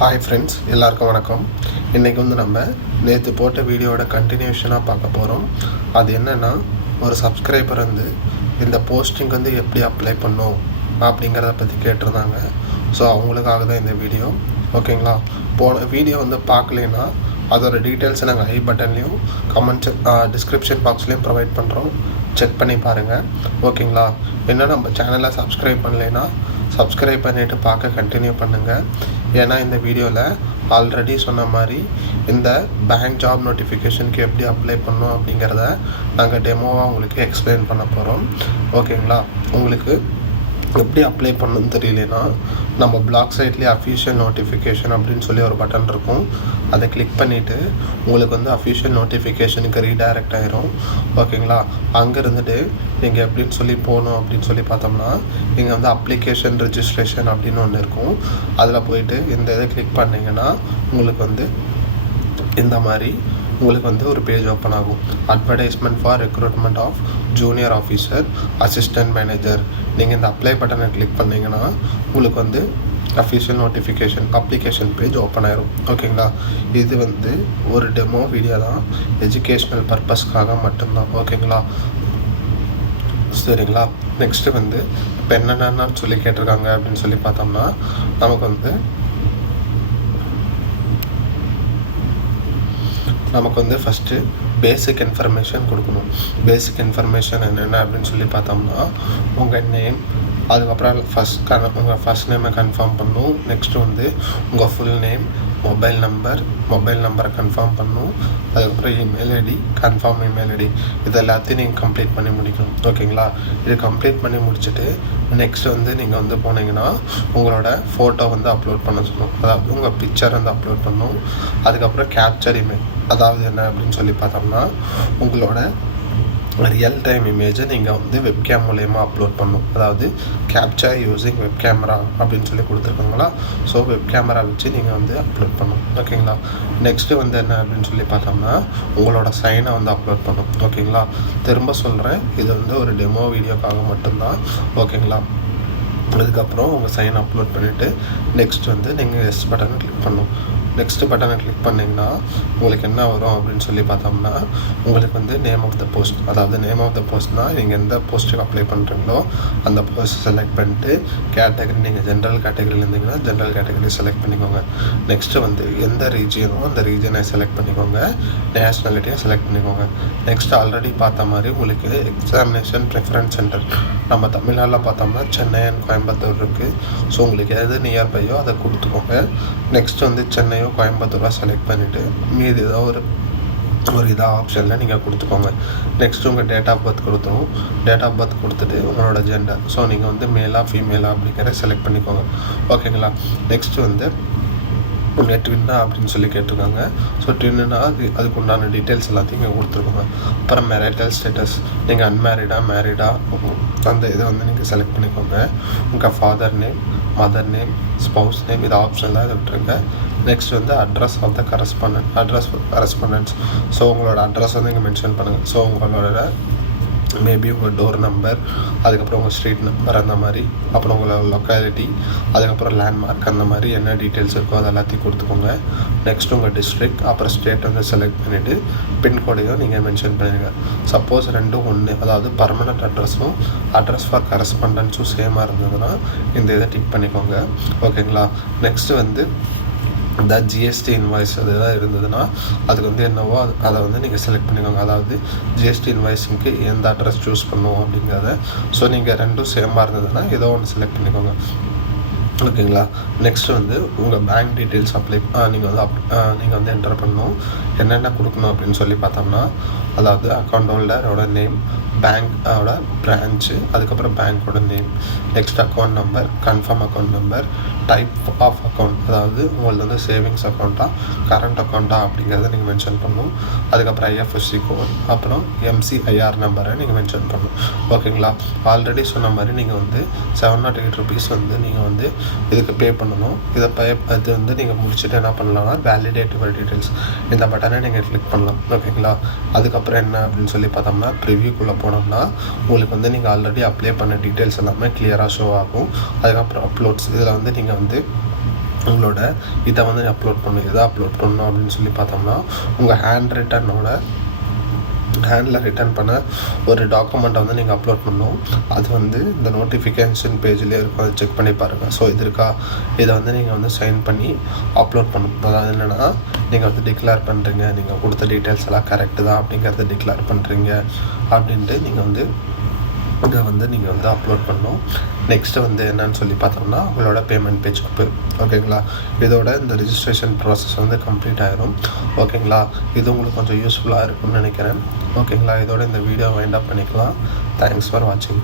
Hi friends, எல்லாருக்கும் வணக்கம். இன்றைக்கி நம்ம நேற்று போட்ட வீடியோவோட கண்டினியூஷனாக பார்க்க போகிறோம். அது என்னென்னா, ஒரு சப்ஸ்கிரைபர் இந்த போஸ்டிங் எப்படி அப்ளை பண்ணும் அப்படிங்கிறத பற்றி கேட்டிருந்தாங்க. ஸோ அவங்களுக்காக தான் இந்த வீடியோ. ஓகேங்களா? போன வீடியோ பார்க்கலைன்னா அதோட டீட்டெயில்ஸை நாங்கள் ஐ பட்டன்லேயும் கமெண்ட்ஸ் டிஸ்கிரிப்ஷன் பாக்ஸ்லேயும் ப்ரொவைட் பண்ணுறோம். செக் பண்ணி பாருங்கள். ஓகேங்களா? என்ன நம்ம சேனலை சப்ஸ்கிரைப் பண்ணலைன்னா சப்ஸ்கிரைப் பண்ணிவிட்டு பார்க்க கண்டினியூ பண்ணுங்கள். ஏன்னா இந்த வீடியோவில் ஆல்ரெடி சொன்ன மாதிரி இந்த பேங்க் ஜாப் நோட்டிஃபிகேஷனுக்கு எப்படி அப்ளை பண்ணோம் அப்படிங்கிறத நாங்கள் டெமோவாக உங்களுக்கு எக்ஸ்பிளைன் பண்ண போகிறோம். ஓகேங்களா? உங்களுக்கு எப்படி அப்ளை பண்ணணும்னு தெரியலனா நம்ம பிளாக் சைட்லேயே அஃபிஷியல் நோட்டிஃபிகேஷன் அப்படின்னு சொல்லி ஒரு பட்டன் இருக்கும். அதை கிளிக் பண்ணிவிட்டு உங்களுக்கு அஃபிஷியல் நோட்டிஃபிகேஷனுக்கு ரீடைரக்ட் ஆகிரும். ஓகேங்களா? அங்கே இருந்துட்டு நீங்கள் எப்படின்னு சொல்லி போகணும் அப்படின்னு சொல்லி பார்த்தோம்னா இங்கே அப்ளிகேஷன் ரெஜிஸ்ட்ரேஷன் அப்படின்னு ஒன்று இருக்கும். அதில் போயிட்டு இந்த இதை கிளிக் பண்ணிங்கன்னா உங்களுக்கு இந்த மாதிரி உங்களுக்கு ஒரு பேஜ் ஓப்பன் ஆகும். Advertisement for recruitment of junior officer, assistant manager. நீங்கள் இந்த அப்ளை பட்டனை கிளிக் பண்ணிங்கன்னா உங்களுக்கு official notification application page open ஆயிரும். ஓகேங்களா? இது ஒரு டெமோ வீடியோ தான், எஜுகேஷ்னல் பர்பஸ்க்காக மட்டும்தான். ஓகேங்களா? சரிங்களா? நெக்ஸ்ட்டு இப்போ என்னென்னு சொல்லி கேட்டிருக்காங்க அப்படின்னு சொல்லி பார்த்தோம்னா நமக்கு ஃபஸ்ட்டு பேசிக் இன்ஃபர்மேஷன் கொடுக்கணும். பேசிக் இன்ஃபர்மேஷன் என்னென்ன அப்படின்னு சொல்லி பார்த்தோம்னா உங்கள் நேம், அதுக்கப்புறம் உங்கள் ஃபஸ்ட் நேமை கன்ஃபார்ம் பண்ணணும். நெக்ஸ்ட்டு உங்கள் ஃபுல் நேம், மொபைல் நம்பரை கன்ஃபார்ம் பண்ணணும். அதுக்கப்புறம் email ID, confirm email ID, இது எல்லாத்தையும் நீங்கள் கம்ப்ளீட் பண்ணி முடிக்கணும். ஓகேங்களா? இது கம்ப்ளீட் பண்ணி முடிச்சுட்டு நெக்ஸ்ட் நீங்கள் போனீங்கன்னா உங்களோட ஃபோட்டோ அப்லோட் பண்ண சொல்லணும். அதாவது உங்கள் பிக்சர் அப்லோட் பண்ணணும். அதுக்கப்புறம் கேப்சர் இமேஜ், அதாவது என்ன அப்படின்னு சொல்லி பார்த்தோம்னா உங்களோட ரியல் டைம் இமேஜை நீங்கள் வெப்கேம் மூலயமா அப்லோட் பண்ணணும். அதாவது கேப்சர் யூஸிங் வெப் கேமரா அப்படின்னு சொல்லி கொடுத்துருக்காங்களா. ஸோ வெப் கேமரா வச்சு நீங்கள் அப்லோட் பண்ணணும். ஓகேங்களா? நெக்ஸ்ட்டு என்ன அப்படின்னு சொல்லி பார்த்தோம்னா உங்களோட சைனை அப்லோட் பண்ணணும். ஓகேங்களா? திரும்ப சொல்கிறேன், இது ஒரு டெமோ வீடியோக்காக மட்டும்தான். ஓகேங்களா? அதுக்கப்புறம் உங்கள் சைன் அப்லோட் பண்ணிவிட்டு நெக்ஸ்ட் நீங்கள் எஸ் பட்டனை கிளிக் பண்ணணும். நெக்ஸ்ட் பட்டனை கிளிக் பண்ணிங்கன்னா உங்களுக்கு என்ன வரும் அப்படின்னு சொல்லி பார்த்தோம்னா உங்களுக்கு நேம் ஆஃப் த போஸ்ட், அதாவது நேம் ஆஃப் த போஸ்ட்னால் நீங்கள் எந்த போஸ்ட்டுக்கு அப்ளை பண்ணுறீங்களோ அந்த போஸ்ட் செலக்ட் பண்ணிட்டு கேட்டகரி, நீங்கள் ஜென்ரல் கேட்டகரியில் இருந்தீங்கன்னா ஜென்ரல் கேட்டகரி செலக்ட் பண்ணிக்கோங்க. நெக்ஸ்ட்டு எந்த ரீஜியனோ அந்த ரீஜனை செலக்ட் பண்ணிக்கோங்க. நேஷ்னாலிட்டியை செலக்ட் பண்ணிக்கோங்க. நெக்ஸ்ட் ஆல்ரெடி பார்த்த மாதிரி உங்களுக்கு எக்ஸாமினேஷன் ப்ரிஃபரன்ஸ் சென்டர் நம்ம தமிழ்நாட்டில் பார்த்தோம்னா சென்னை அண்ட் கோயம்புத்தூர் இருக்குது. ஸோ உங்களுக்கு எது நியர்பையோ அதை கொடுத்துக்கோங்க. நெக்ஸ்ட் சென்னையோ கோயம்புத்தூராக செலக்ட் பண்ணிவிட்டு மீதி ஏதோ ஒரு ஆப்ஷனில் நீங்கள் கொடுத்துக்கோங்க. நெக்ஸ்ட்டு உங்கள் டேட் ஆஃப் பர்த் கொடுத்துரும். டேட் ஆஃப் பர்த் கொடுத்துட்டு உங்களோட ஜெண்டர், ஸோ நீங்கள் மேலா ஃபீமேலா அப்படிங்கிற செலக்ட் பண்ணிக்கோங்க. ஓகேங்களா? நெக்ஸ்ட்டு ட்வின்னா அப்படின்னு சொல்லி கேட்டிருக்காங்க. ஸோ ட்வின்னா அதுக்கு உண்டான டீட்டெயில்ஸ் எல்லாத்தையும் இங்கே கொடுத்துருக்கோங்க. அப்புறம் மேரிட்டல் ஸ்டேட்டஸ், நீங்கள் அன்மேரிடா மேரிடா அந்த இதை நீங்கள் செலக்ட் பண்ணிக்கோங்க. உங்கள் father name, mother name, spouse name, இது ஆப்ஷன்லாம் இதை விட்டுருங்க. Next address of the correspondence. So உங்களோட அட்ரஸ் இங்கே மென்ஷன் பண்ணுங்கள். ஸோ உங்களோட மேபி உங்கள் டோர் நம்பர், அதுக்கப்புறம் உங்கள் ஸ்ட்ரீட் நம்பர், அந்த மாதிரி, அப்புறம் உங்களோட லொக்காலிட்டி, அதுக்கப்புறம் லேண்ட்மார்க், அந்த மாதிரி என்ன டீட்டெயில்ஸ் இருக்கோ அது எல்லாத்தையும் கொடுத்துக்கோங்க. நெக்ஸ்ட் உங்கள் டிஸ்ட்ரிக்ட், அப்புறம் ஸ்டேட் செலக்ட் பண்ணிவிட்டு பின்கோடையும் நீங்கள் மென்ஷன் பண்ணிடுங்க. சப்போஸ் ரெண்டும் ஒன்று, அதாவது பர்மனெண்ட் அட்ரஸும் அட்ரஸ் ஃபார் கரஸ்பாண்டன்ஸும் சேமாக இருந்ததுன்னா இந்த இதை டிக் பண்ணிக்கோங்க. ஓகேங்களா? நெக்ஸ்ட்டு இந்த ஜிஎஸ்டி இன்வாய்ஸ் அது எதாவது இருந்ததுன்னா அதுக்கு என்னவோ அதை நீங்கள் செலக்ட் பண்ணிக்கோங்க. அதாவது ஜிஎஸ்டி இன்வாய்ஸுக்கு எந்த அட்ரஸ் சூஸ் பண்ணுவோம் அப்படிங்கிறத. ஸோ நீங்கள் ரெண்டும் சேமாக இருந்ததுன்னா ஏதோ ஒன்று செலக்ட் பண்ணிக்கோங்க. ஓகேங்களா? நெக்ஸ்ட்டு உங்கள் பேங்க் டீட்டெயில்ஸ் நீங்கள் என்டர் பண்ணணும். என்னென்ன கொடுக்கணும் அப்படின்னு சொல்லி பார்த்தோம்னா அதாவது அக்கௌண்ட் ஹோல்டரோட நேம், பேங்க்கோட பிரான்ச்சு, அதுக்கப்புறம் பேங்க்கோட name, next account number, confirm account number, type of account, அதாவது உங்களுக்கு சேவிங்ஸ் அக்கௌண்ட்டா கரண்ட் அக்கௌண்ட்டா அப்படிங்கிறத நீங்கள் மென்ஷன் பண்ணணும். அதுக்கப்புறம் ஐஎஃப்எஸ்சி கோட், அப்புறம் எம்சிஐஆர் நம்பரை நீங்கள் மென்ஷன் பண்ணணும். ஓகேங்களா? ஆல்ரெடி சொன்ன மாதிரி நீங்கள் ₹708 நீங்கள் இதுக்கு பே பண்ணணும். இது நீங்கள் முடிச்சுட்டு என்ன பண்ணலாம்னா வேலிடேட் யுவர் டீட்டெயில்ஸ், இந்த பட்டனை நீங்கள் கிளிக் பண்ணலாம். ஓகேங்களா? அதுக்கப்புறம் என்ன அப்படின்னு சொல்லி பார்த்தோம்னா ப்ரிவியூக்குள்ளே போனோம்னா உங்களுக்கு நீங்கள் ஆல்ரெடி அப்ளை பண்ண டீட்டெயில்ஸ் எல்லாமே கிளியராக ஷோ ஆகும். அதுக்கப்புறம் அப்லோட்ஸ், இதில் நீங்கள் உங்களோட இதை வந்து அப்லோட் பண்ணணும். எதை அப்லோட் பண்ணணும் அப்படின்னு சொல்லி பார்த்தோம்னா உங்கள் ஹேண்டில் ரிட்டர்ன் பண்ண ஒரு டாக்குமெண்ட்டை வந்து நீங்கள் அப்லோட் பண்ணணும். அது வந்து இந்த நோட்டிஃபிகேஷன் பேஜ்லேயே இருக்கும், அதை செக் பண்ணி பாருங்கள். ஸோ இது இருக்கா, இதை வந்து நீங்கள் வந்து சைன் பண்ணி அப்லோட் பண்ணணும். அதாவது என்னென்னா நீங்கள் வந்து டிக்ளேர் பண்ணுறீங்க, நீங்கள் கொடுத்த டீட்டெயில்ஸ் எல்லாம் கரெக்டு தான் அப்படிங்கிறத டிக்ளேர் பண்ணுறீங்க அப்படின்ட்டு நீங்கள் வந்து இதை வந்து நீங்கள் வந்து அப்லோட் பண்ணணும். நெக்ஸ்ட்டு வந்து என்னன்னு சொல்லி பார்த்தோம்னா உங்களோட பேமெண்ட் பேஜுக்கு போயிடும். ஓகேங்களா, இதோட இந்த ரிஜிஸ்ட்ரேஷன் ப்ராசஸ் வந்து கம்ப்ளீட் ஆகிரும். ஓகேங்களா, இது உங்களுக்கு கொஞ்சம் யூஸ்ஃபுல்லாக இருக்கும்னு நினைக்கிறேன். ஓகேங்களா, இதோட இந்த வீடியோ வைண்ட் அப் பண்ணிக்கலாம். தேங்க்ஸ் ஃபார் வாட்சிங்.